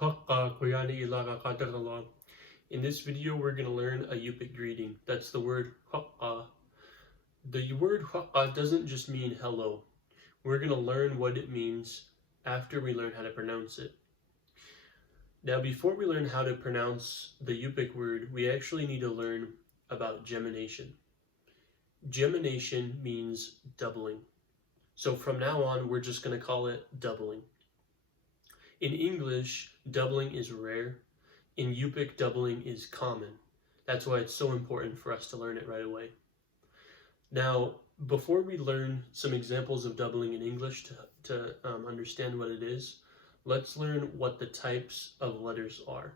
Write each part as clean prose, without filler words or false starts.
waqaa. In this video, we're going to learn a Yupik greeting. That's the word waqaa. The word waqaa doesn't just mean hello. We're going to learn what it means after we learn how to pronounce it. Now, before we learn how to pronounce the Yupik word, we actually need to learn about gemination. Gemination means doubling. So from now on, we're just going to call it doubling. In English, doubling is rare. In Yupik, doubling is common. That's why it's so important for us to learn it right away. Now, before we learn some examples of doubling in English to understand what it is, let's learn what the types of letters are.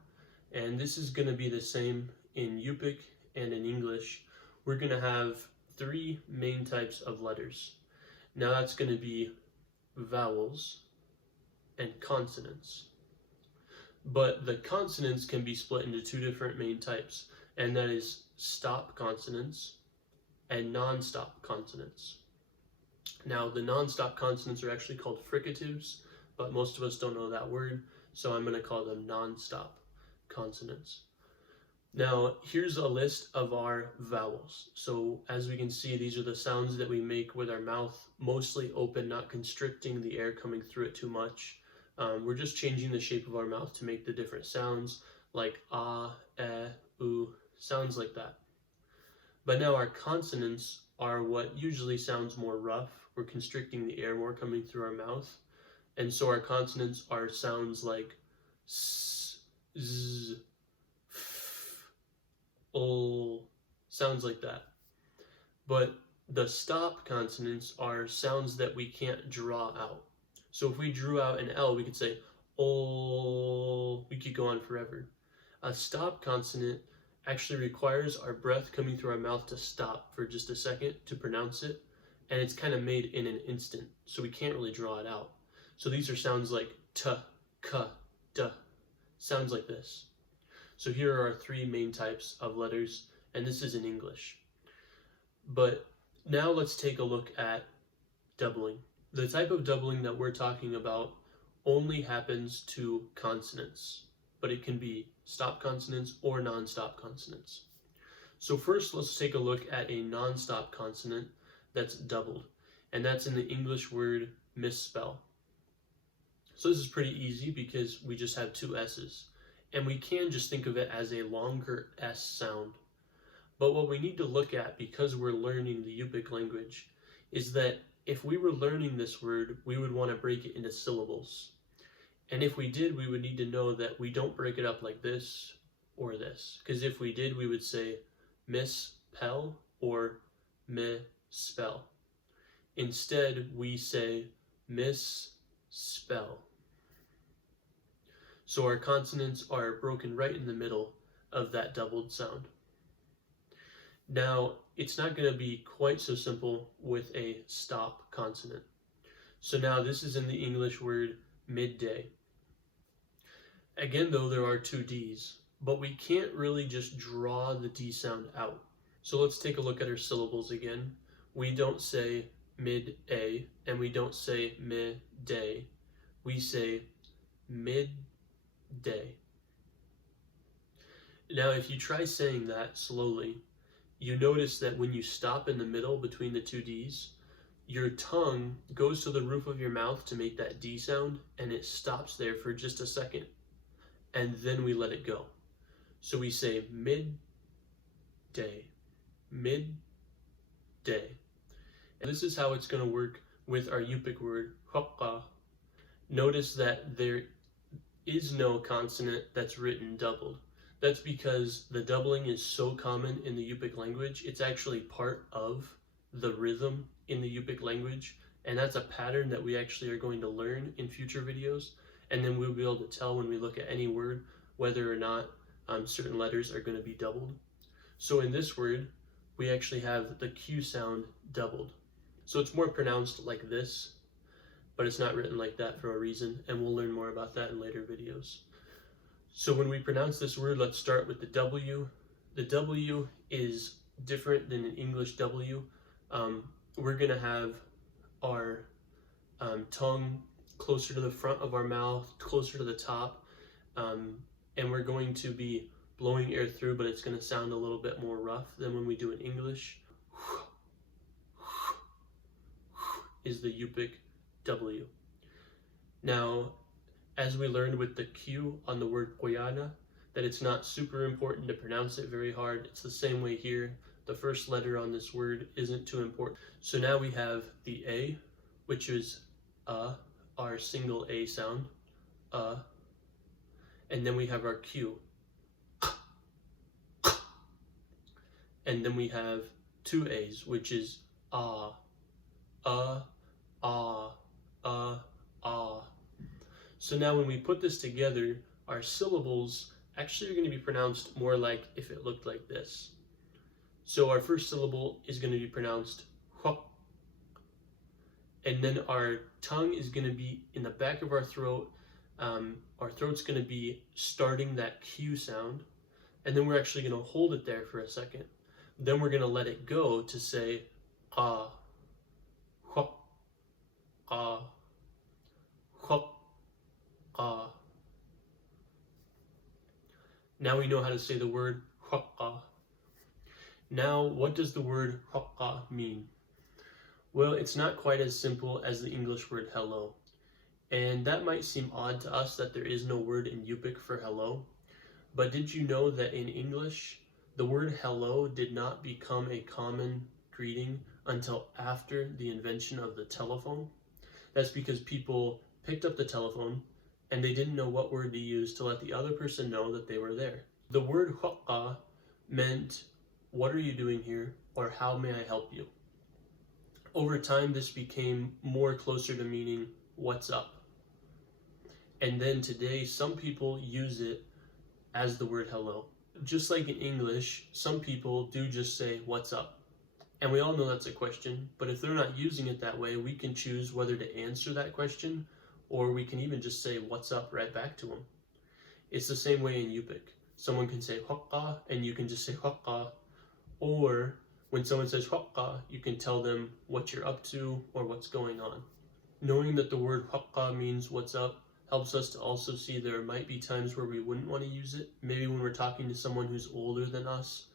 And this is going to be the same in Yupik and in English. We're going to have three main types of letters. Now that's going to be vowels and consonants. But the consonants can be split into two different main types, and that is stop consonants and non-stop consonants. Now, the non-stop consonants are actually called fricatives, but most of us don't know that word, so I'm going to call them non-stop consonants. Now, here's a list of our vowels. So as we can see, these are the sounds that we make with our mouth mostly open, not constricting the air coming through it too much. We're just changing the shape of our mouth to make the different sounds, like ah, eh, oo, sounds like that. But now our consonants are what usually sounds more rough. We're constricting the air more coming through our mouth. And so our consonants are sounds like s, z, f, ol, sounds like that. But the stop consonants are sounds that we can't draw out. So if we drew out an L, we could say ol, we could go on forever. A stop consonant actually requires our breath coming through our mouth to stop for just a second to pronounce it, and it's kind of made in an instant, so we can't really draw it out. So these are sounds like t, k, d, sounds like this. So here are our three main types of letters, and this is in English. But now let's take a look at doubling. The type of doubling that we're talking about only happens to consonants, but it can be stop consonants or non-stop consonants. So first, let's take a look at a non-stop consonant that's doubled, and that's in the English word misspell. So this is pretty easy because we just have two S's, and we can just think of it as a longer S sound. But what we need to look at, because we're learning the Yupik language, is that if we were learning this word, we would want to break it into syllables. And if we did, we would need to know that we don't break it up like this or this. Because if we did, we would say mispel or misspell. Instead, we say misspell. So our consonants are broken right in the middle of that doubled sound. Now, it's not going to be quite so simple with a stop consonant. So now this is in the English word midday. Again, though, there are two Ds, but we can't really just draw the D sound out. So let's take a look at our syllables again. We don't say mid-a, and we don't say midday. We say midday. Now, if you try saying that slowly, you notice that when you stop in the middle between the two Ds, your tongue goes to the roof of your mouth to make that D sound, and it stops there for just a second, and then we let it go. So we say midday, midday. And this is how it's going to work with our Yupik word, waqaa. Notice that there is no consonant that's written doubled. That's because the doubling is so common in the Yupik language, it's actually part of the rhythm in the Yupik language, and that's a pattern that we actually are going to learn in future videos, and then we'll be able to tell when we look at any word whether or not certain letters are going to be doubled. So in this word, we actually have the Q sound doubled. So it's more pronounced like this, but it's not written like that for a reason, and we'll learn more about that in later videos. So when we pronounce this word, let's start with the W. The W is different than an English W. We're going to have our tongue closer to the front of our mouth, closer to the top. and we're going to be blowing air through, but it's going to sound a little bit more rough than when we do in English. Is the Yupik W. Now, as we learned with the Q on the word koyana, that it's not super important to pronounce it very hard. It's the same way here. The first letter on this word isn't too important. So now we have the A, which is our single A sound, and then we have our Q. And then we have two A's, which is ah, ah, ah. So now when we put this together, our syllables actually are going to be pronounced more like if it looked like this. So our first syllable is going to be pronounced huak, and then our tongue is going to be in the back of our throat. Our throat's going to be starting that Q sound, and then we're actually going to hold it there for a second. Then we're going to let it go to say ah, huak, ah, huak, ah. Now we know how to say the word waqaa. Now, what does the word waqaa mean? Well, it's not quite as simple as the English word hello. And that might seem odd to us that there is no word in Yupik for hello. But did you know that in English, the word hello did not become a common greeting until after the invention of the telephone? That's because people picked up the telephone and they didn't know what word to use to let the other person know that they were there. The word waqaa meant, what are you doing here, or how may I help you? Over time, this became more closer to meaning, what's up? And then today, some people use it as the word hello. Just like in English, some people do just say, what's up? And we all know that's a question, but if they're not using it that way, we can choose whether to answer that question, or we can even just say, what's up, right back to them. It's the same way in Yupik. Someone can say waqaa, and you can just say waqaa. Or when someone says waqaa, you can tell them what you're up to or what's going on. Knowing that the word waqaa means what's up helps us to also see there might be times where we wouldn't want to use it. Maybe when we're talking to someone who's older than us,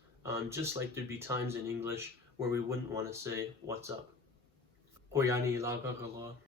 just like there'd be times in English where we wouldn't want to say what's up.